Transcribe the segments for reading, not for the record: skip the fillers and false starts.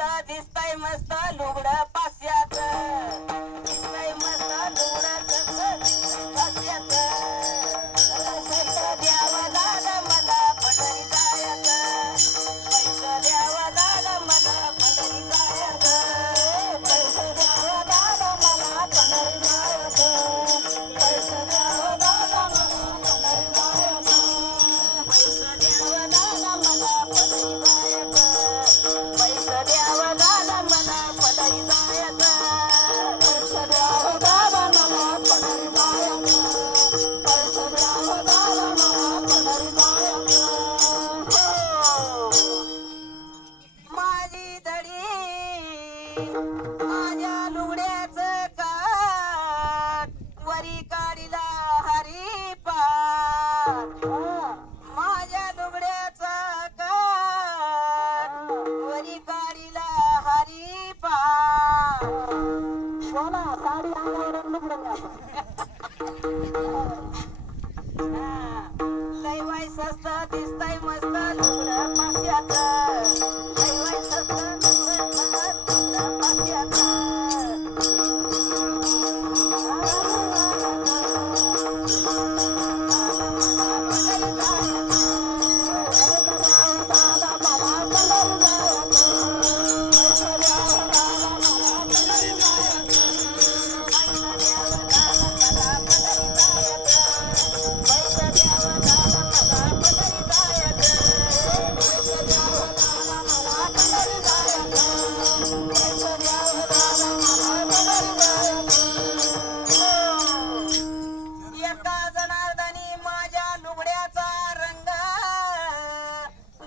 दिसतय मस्त लुगड पास्याच दिसतय मस्त लुगड दिसतय पास्याच पैसा द्यावा दादा मला पंढरी जायचं पैसा द्यावा दादा मला पंढरी जायचं पैसा द्यावा दादा मला पंढरी जायचं पैसा द्यावा दादा मला पंढरी जायचं पैसा द्यावा दादा मला पंढरी जायचं पैसा द्यावा दादा मला पंढरी जायचं पैसा द्यावा दादा मला पंढरी जायचं पैसा द्यावा दादा मला पंढरी जायचं माझी धडी माझ्या लुगड्याचं काठ वरी काढीला हरी पाठ माझ्या लुगड्याचा काठ वरी काढीला हरी पाठ बोला साडी अंगावर लुगडं लय वाय स्वस्त दिसतय मस्त लुगडं पास्याचं लय वाय स्वस्त लुगडं पास्याचं एका जनार्दनी माझ्या लुगड्याचा रंग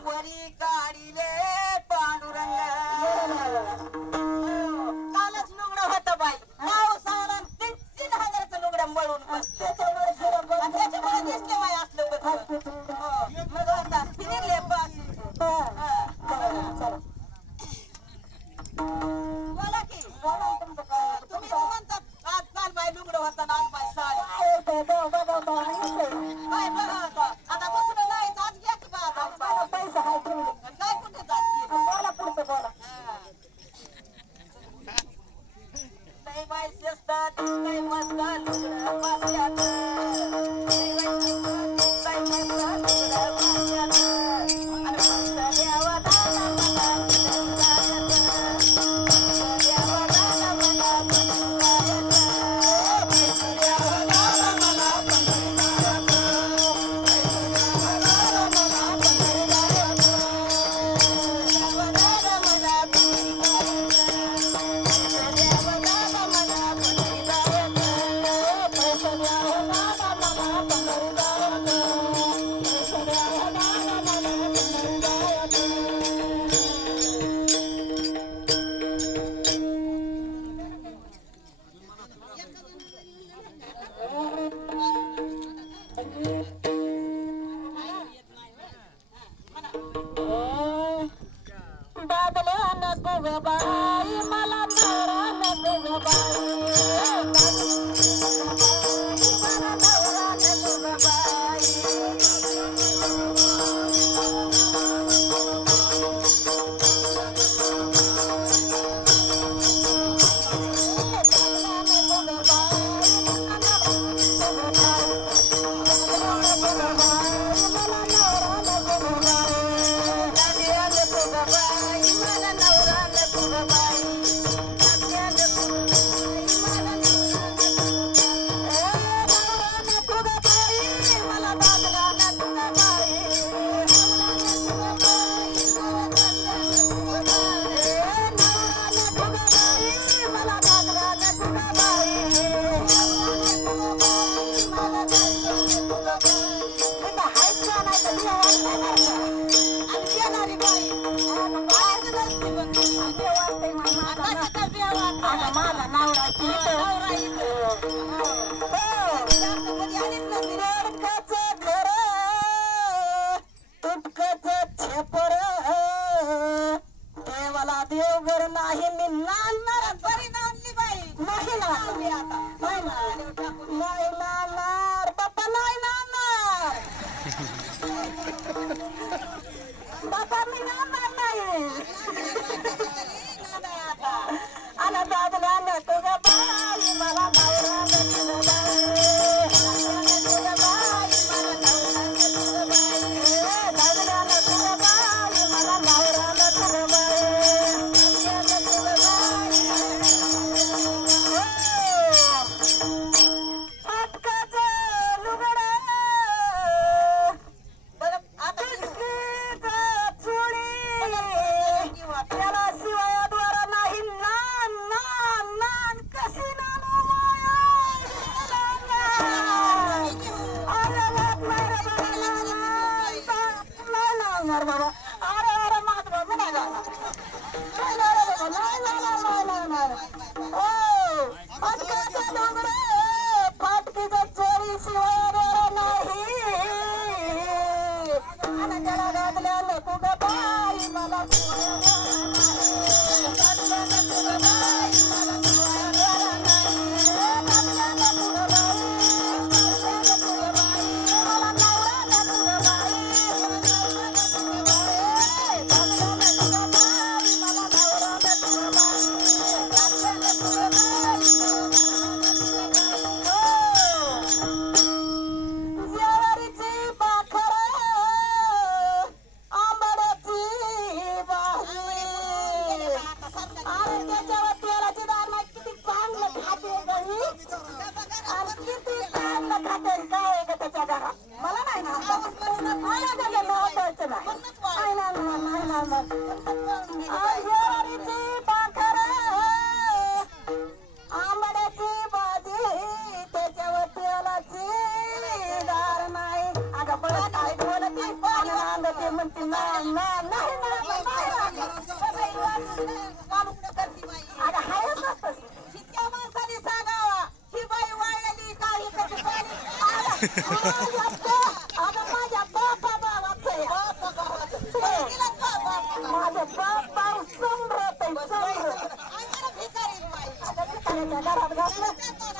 वरी काढिले पांडुरंग कालच लुगडं होतं बाई पावसाळा 3,000चं लुगडं मळून बसलं आणि त्याच्यामुळे दिसले बाई असलं बघ मग आता फिरले बस बोला की तुम्ही तर म्हणतात आज काल बाई लुगडं होतं आज बाई साडी काय बघा आता दुसरं नाही आज घ्या की बा पैसा काय कुठे जात बोला पुढचं बोला लय बाई स्वस्त दिसतय मस्त लुगडं पास्याचं लय बाई स्वस्त दिसतय मस्त लुगडं पास्याचं आणि पैसा द्यावा दादा मला पंढरी जायचं पैसा द्यावा दादा मला पंढरी जायचं पैसा द्यावा दादा मला पंढरी जायचं पैसा द्यावा दादा मला पंढरी जायचं द्यावा दादा मला पंढरी जायचं पैसा द्यावा दादा मला पंढरी जायचं पैसा द्यावा दादा मला पंढरी जायचं पैसा द्यावा दादा मला पंढरी बादल्या नको ग बाई मला नवरा नको ग बाई मला नवरा नको ग बाई देवघर नाही मी नांदणार बरी नांदली बाई नाही नांदणार बाप्पा नाही नांदणार बाप्पा मी नांदणार नाही माझ्या बापा भावाचं आहे. माझं बापा समृद्ध आहे, समृद्ध. आता भिकाऱ्याच्या घरात घातलं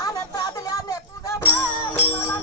आणि चादल्याने तुझं बाई मला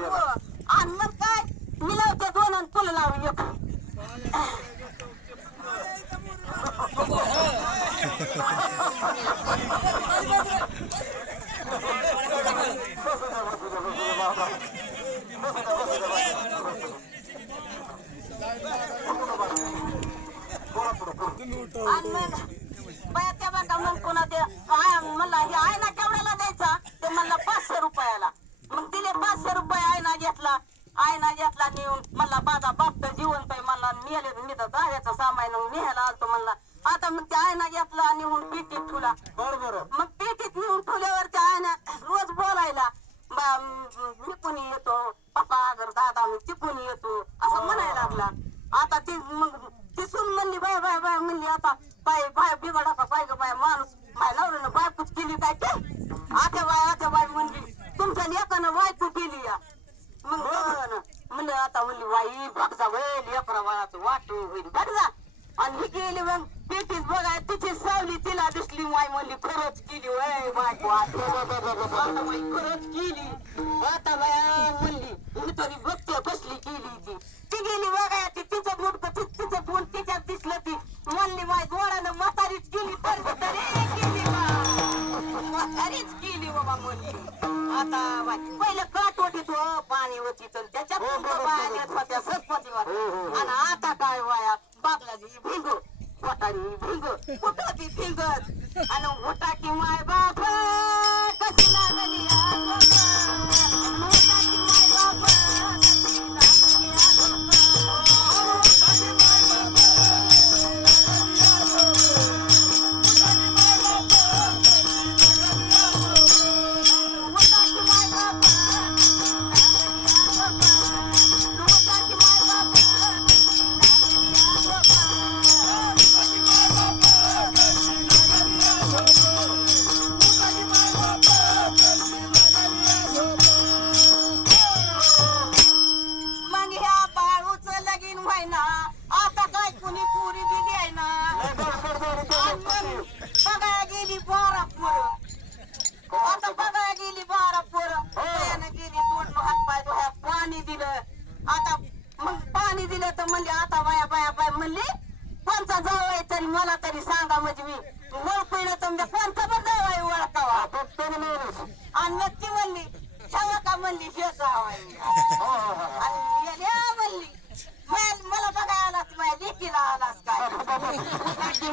नवरा आणि मग काय मिळवते दोन आणि तुला लावून एक. आणि मग बाया त्या बाका मग पुन्हा ते म्हणला हे आहे ना केवढ्याला द्यायचा ते म्हणला 500 रुपयाला. मग दिले 500 रुपये आयना घेतला नेऊन म्हणला माझा बाप तर जिवंत आहे म्हणला नेले मी तर दहाव्याचा सामान न्यायला आलतो म्हणला. आता मग ते आयना घेतला नेऊन पेटीत ठेवला. बरोबर मग पेटीत नेऊन ठेवल्यावर त्या आयना रोज बोलायला मी कोणी येतो पप्पा अगर दादा मी तिकून येतो असं म्हणायला लागला. आता ती मग तिसून म्हणली बाय बाय बाय म्हणली आता बाय बाय बिघडा का बाय ग बाय माणूस माझ्या नवऱ्यानं बायकोच केली काय ते आत्या बाय म्हणली तुमच्या लेकानं बायको केली या. मग म्हणलं आता म्हणली बाई बघजा वय लेकरा बाळाचं वाट होईल बघजा. आणि ही गेली मग पेटीत बघाय तिची सावली तिला दिसली माय म्हणली खरंच केली वय बायको आता बाई खरंच केली. आता बाया म्हणली मी तरी बघते कसली केली ती गेली बघाय तिचं मुडक तिचं गुण तिच्यात दिसलं ती म्हणली माय जोरानं म्हातारीच केली तर केली म्हातारीच केली बाबा म्हणली. आता बाय पहिलं काट होती पाणी होती तर त्याच्यात बाया देत होत्या सरपतीवर. आणि आता काय बाया बागलाची भिंग म्हातारी भिंग कुठं ती भिंगत आणि होता की माय बाप कशी लागली बघायला गेली 12 पोरं. आता बघायला गेली 12 पोरं. त्यानं गेली तोंड हात पाय धुया पाणी दिलं. आता मग पाणी दिलं तर म्हणली आता बाया बाया बाय म्हणली कोणचा जावाय तरी मला तरी सांगा म्हणजे मी ओळखलं तर म्हणजे कोणचा पण जावाय ओळखावा. आणि मग ती म्हणली ठेवा का म्हणली हे जावाय आणि गेल्या म्हणली मला बघायलाच माझ्या लेकीला आलास काय